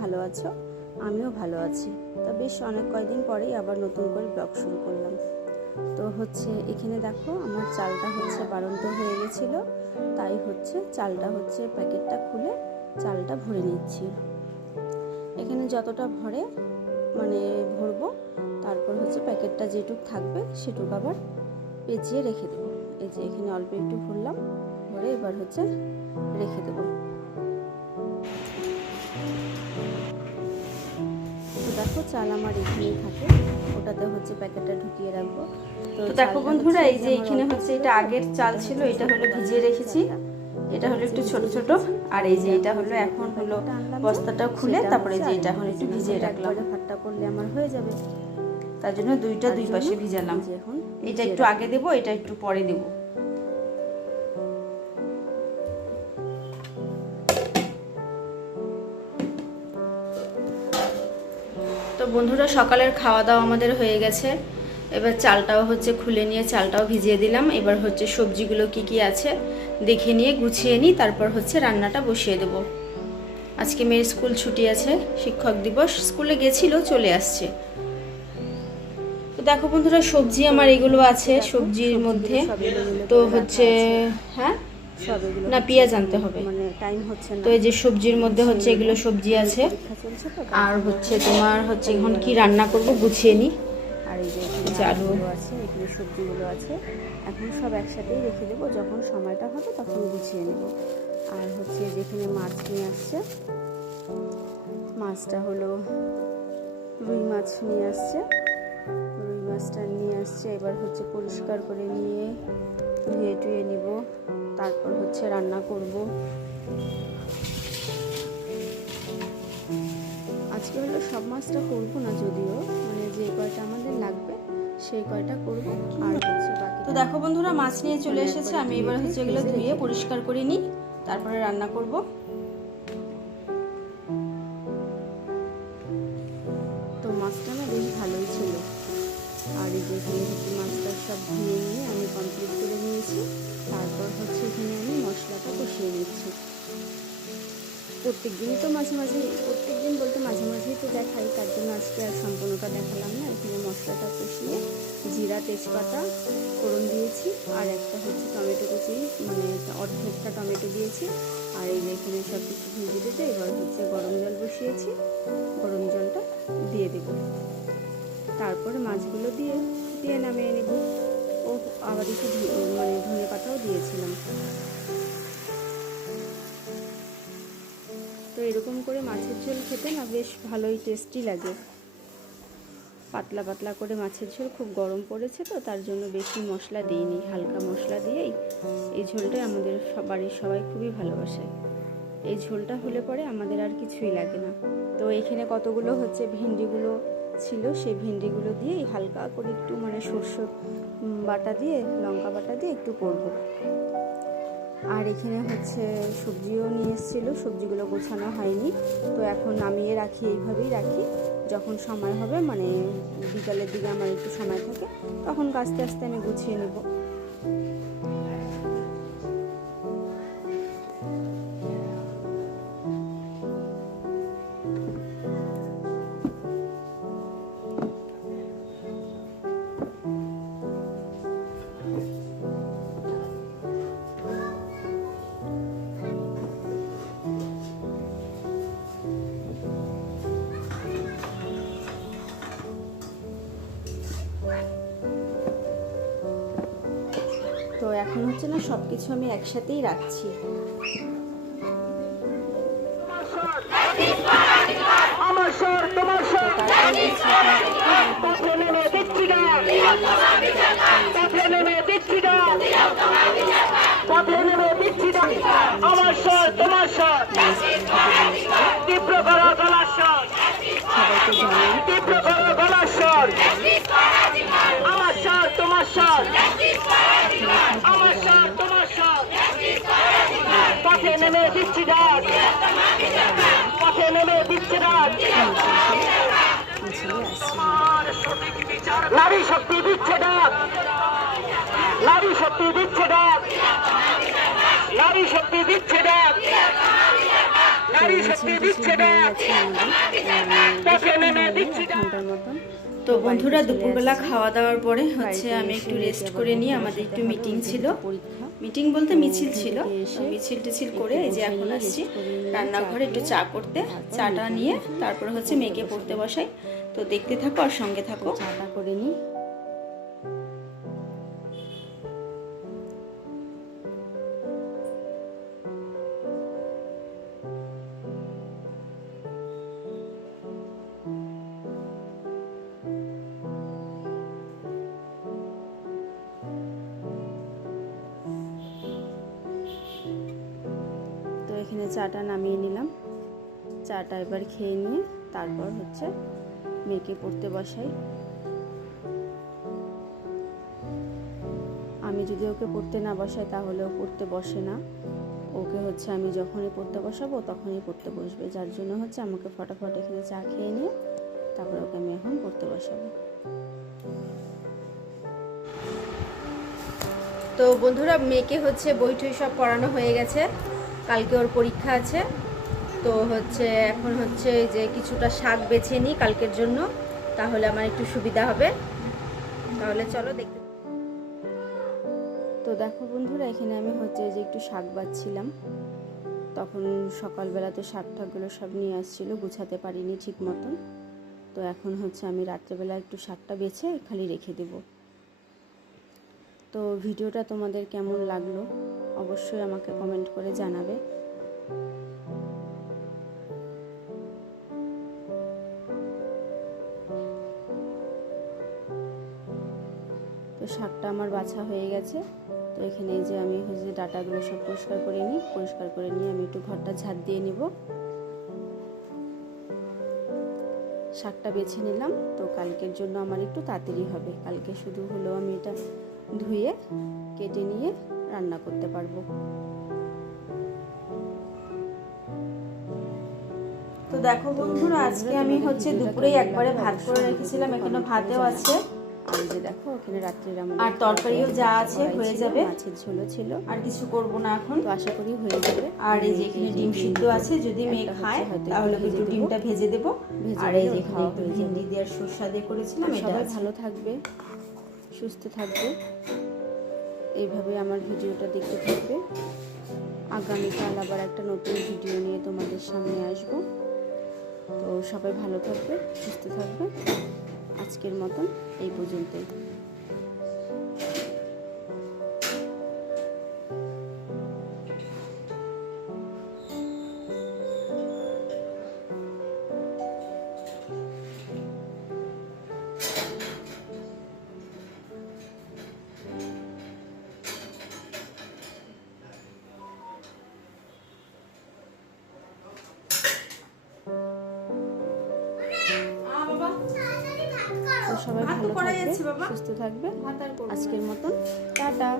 ভালো আছো, আমিও ভালো আছি। তা বেশ অনেক কয়েকদিন পরেই আবার নতুন করে ব্লগ শুরু করলাম। তো হচ্ছে এখানে দেখো আমার চালটা হচ্ছে বাড়ন্ত হয়ে গেছিলো, তাই হচ্ছে চালটা হচ্ছে প্যাকেটটা খুলে চালটা ভরে নিচ্ছি। এখানে যতটা ভরবো, তারপর হচ্ছে প্যাকেটটা যেটুক থাকবে সেটুক আবার পেঁচিয়ে রেখে দেবো। এই যে এখানে অল্প একটু ভরলাম, ভরে এবার হচ্ছে রেখে দেবো। তো দেখো চাল আমার এখানেই থাকে, ওটাতে হচ্ছে প্যাকেটটা ঢুকিয়ে রাখবো। তো দেখো বন্ধুরা, এই যে এখানে হচ্ছে এটা আগের চাল ছিল, এটা হলো ভিজিয়ে রেখেছি, এটা হলো একটু ছোট ছোট, আর এই যে এটা হলো এখন হলো বস্তাটা খুলে তারপরে যে এটা এখন একটু ভিজিয়ে রাখলাম। ভাতটা করলে আমার হয়ে যাবে, তার জন্য দুইটা দুই পাশে ভিজালাম। এখন এটা একটু আগে দেবো, এটা একটু পরে দেবো। তো বন্ধুরা, সকালের খাওয়া দাওয়া আমাদের হয়ে গেছে। এবার চালটাও হচ্ছে খুলে নিয়ে চালটাও ভিজিয়ে দিলাম। এবার হচ্ছে সবজিগুলো কি কি আছে দেখে নিয়ে গুছিয়ে নিই, তারপর হচ্ছে রান্নাটা বসিয়ে দেব। আজকে মেয়ের স্কুল ছুটি আছে, শিক্ষক দিবস, স্কুলে গেছিল, চলে আসছে। তো দেখো বন্ধুরা, সবজি আমার এগুলো আছে, সবজির মধ্যে তো হচ্ছে না পেঁয়াজ আনতে হবে, মানে টাইম হচ্ছে না। তো এই যে সবজির মধ্যে হচ্ছে এগুলো সবজি আছে, আর হচ্ছে তোমার হচ্ছে এখন কি রান্না করব গুছিয়ে নিই। আর এই যে আলুগুলো আছে, এগুলো সবজিগুলো আছে, এখন সব একসাথেই রেখে দেবো, যখন সময়টা হবে তখন গুছিয়ে নেব। আর হচ্ছে যেখানে মাছ নিয়ে আসছে, মাছটা হলো রুই মাছ নিয়ে আসছে, রুই মাছটা নিয়ে আসছে। এবার হচ্ছে পরিষ্কার করে নিয়ে ধুয়ে টুয়ে নিব, তারপর হচ্ছে রান্না করব। আজকে হলো সব মাছটা করবো না, যদিও মানে যে কয়টা আমাদের লাগবে সেই কয়টা করব। আর হচ্ছে বাকি তো দেখো বন্ধুরা, মাছ নিয়ে চলে এসেছে, আমি এবার হচ্ছে এগুলো ধুয়ে পরিষ্কার করে নিই, তারপরে রান্না করব। তো মাছটা না বেশ ভালোই ছিল। আর এই যে এখানে হচ্ছে মাছটা সব ধুয়ে নিয়ে আমি কমপ্লিট করে নিয়েছি। তারপর হচ্ছে এখানে আমি মশলাটা কষিয়ে নিচ্ছি। প্রত্যেক দিনই তো প্রত্যেক দিন বলতে মাঝে মাঝেই তো দেখাই, তার জন্য আজকে আর সম্পূর্ণটা দেখালাম না। এখানে মশলাটা কষিয়ে জিরা, তেজপাতা, ফোড়ন দিয়েছি, আর একটা হচ্ছে টমেটো কুচি, মানে অর্ধেকটা টমেটো দিয়েছি। আর এই যে এখানে সব কিছু ভেজে দিতে এবার হচ্ছে গরম জল বসিয়েছি, গরম জলটা দিয়ে দেব। তারপরে মাছগুলো দিয়ে নামিয়ে নেব। ও আবার একটু ধনে পাতাও দিয়েছিলাম। তো এরকম করে মাছের ঝোল খেতে না বেশ ভালোই টেস্টি লাগে। পাতলা পাতলা করে মাছের ঝোল, খুব গরম পড়েছে তো তার জন্য বেশি মশলা দিইনি, হালকা মশলা দিয়েই এই ঝোলটাই আমাদের বাড়ির সবাই খুবই ভালোবাসে। এই ঝোলটা হলে পরে আমাদের আর কিছুই লাগে না। তো এখানে কতগুলো হচ্ছে ভেন্ডিগুলো ছিল, সেই ভেন্ডিগুলো দিয়েই হালকা করে একটু মানে সরষে বাটা দিয়ে, লঙ্কা বাটা দিয়ে একটু করব। আর এখানে হচ্ছে সবজিও নিয়ে এসেছিলো, সবজিগুলো গোছানো হয়নি, তো এখন নামিয়ে রাখি, এইভাবেই রাখি। যখন সময় হবে, মানে বিকালের দিকে আমার একটু সময় থাকে, তখন আস্তে আস্তে আমি গুছিয়ে নেব। তো এখন হচ্ছে না সব কিছু আমি একসাথেই রাখছি। পথে নেমে দিচ্ছি ডাক, পথে নেমে দিচ্ছি ডাক, নারী শক্তি দিচ্ছে ডাক, নারী শক্তি দিচ্ছে ডাক, নারী শক্তি দিচ্ছে ডাক, নারী মিছিল টিছিল হয়ে গেছে আমাদের, 1 ঘন্টার মতন। তো বন্ধুরা দুপুরবেলা খাওয়া দাওয়ার পরে হচ্ছে আমি একটু রেস্ট করে নিই। আমাদের একটু মিটিং ছিল, পরীক্ষা, মিটিং বলতে মিছিল ছিল। মিছিল টিছিল করে এই যে এখন আসছি রান্নাঘরে একটু চা করতে। চাটা নিয়ে তারপরে হচ্ছে মেয়েকে পড়তে বসাই। তো দেখতে থাকো আর সঙ্গে থাকো। চাটা করে নিই। তো এখানে চাটা নামিয়ে নিলাম। চাটা এবার খেয়ে নিয়ে তারপর হচ্ছে মেয়েকে পড়তে বসাই। আমি যদি ওকে পড়তে না বসাই তাহলে ও পড়তে বসে না। ওকে হচ্ছে আমি যখনই পড়তে বসাবো তখনই পড়তে বসবে, যার জন্য হচ্ছে আমাকে ফটাফট এখানে চা খেয়ে নিয়ে তারপরে ওকে আমি এখন পড়তে বসাবো। তো বন্ধুরা মেয়েকে হচ্ছে বই টই সব পড়ানো হয়ে গেছে, কালকে ওর পরীক্ষা আছে। তো হচ্ছে এখন হচ্ছে যে কিছুটা শাক বেছে নিই কালকের জন্য, তাহলে আমার একটু সুবিধা হবে। তাহলে চলো দেখতে। তো দেখো বন্ধুরা, এখানে আমি হচ্ছে যে একটু শাক বাছছিলাম। তখন সকালবেলা তো শাক ঠাকগুলো সব নিয়ে আসছিলো, গুছাতে পারিনি ঠিক মতন। তো এখন হচ্ছে আমি রাত্রেবেলা একটু শাকটা বেছে খালি রেখে দেব। তো ভিডিওটা তোমাদের কেমন লাগলো অবশ্যই আমাকে কমেন্ট করে জানাবে। তো শাকটা আমার বাছা হয়ে গেছে। তো এখানে এই যে আমি হচ্ছে ডাটাগুলো সব পরিষ্কার করে নিই। পরিষ্কার করে নিয়ে আমি একটু ঘরটা ঝাড় দিয়ে নিব। শাকটা বেছে নিলাম। তো কালকের জন্য আমার একটু তাড়াতাড়ি হবে, কালকে শুধু হলো আমি এটা ধুয়ে কেটে নিয়ে রান্না করতে পারবো। তো দেখো বন্ধুরা, আজকে আমি হচ্ছে দুপুরেই একবারে ভাত করে রেখেছিলাম, এখানে ভাতেও আছে। আর এই যে দেখো ওখানে রাত্রির আর তরকারিও যা আছে হয়ে যাবে, মাছের ঝোলও ছিল। আর কিছু করব না এখন, তো আশা করি হয়ে যাবে। আর এই যে এখানে ডিম সিদ্ধ আছে, যদি মেয়ে খায় তাহলে একটু ডিমটা ভেজে দেবো। আর এই যে এখানে একটু ভিন্ডি দিয়ে আর সরষা দিয়ে করেছিলাম। সবাই ভালো থাকবে, সুস্থ থাকবে, এইভাবে আমার ভিডিওটা দেখতে থাকবে। আগামীকাল আবার একটা নতুন ভিডিও নিয়ে তোমাদের সামনে আসবো। তো সবাই ভালো থাকবে, সুস্থ থাকবে। আজকের মতন এই পর্যন্তই। সবাই ভালো থাকবে, সুস্থ থাকবে। আজকের মতন টাটা।